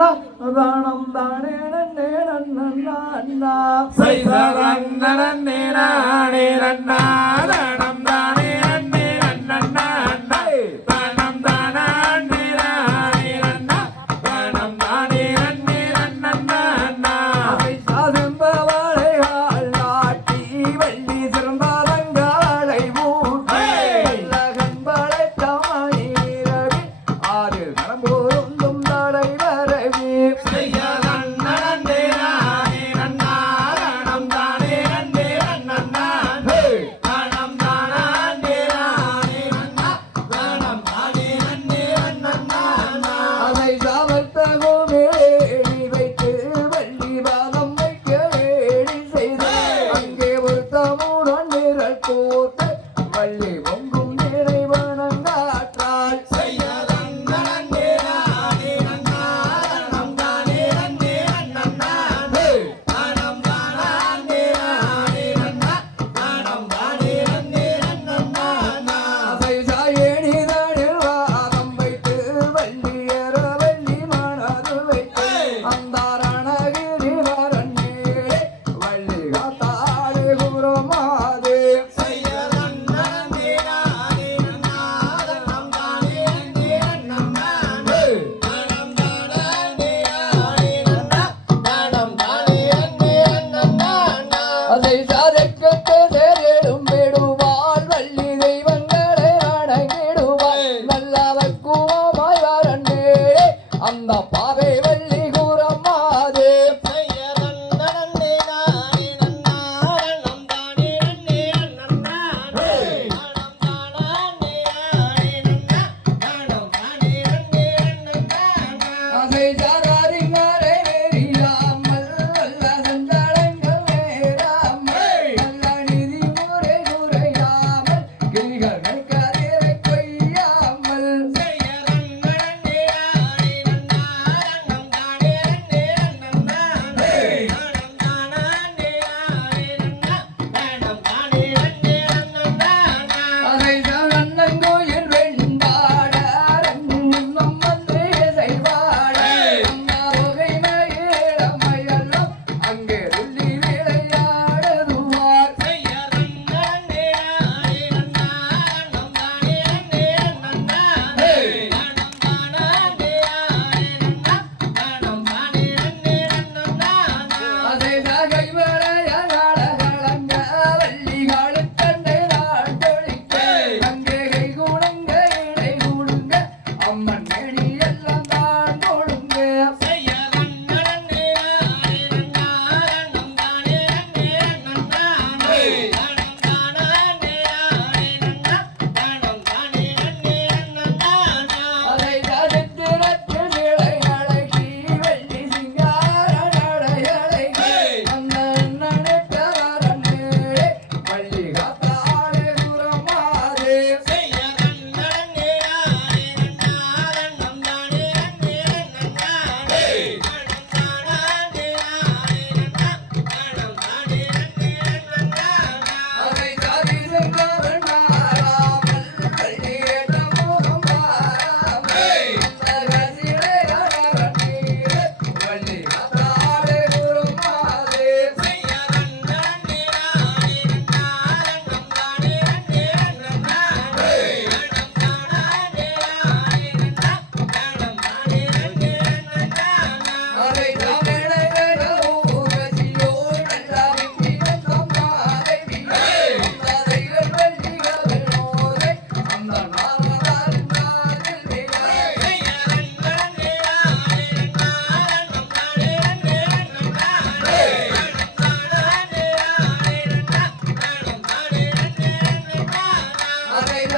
தானம் பள்ளி ஒன்றும் Amen.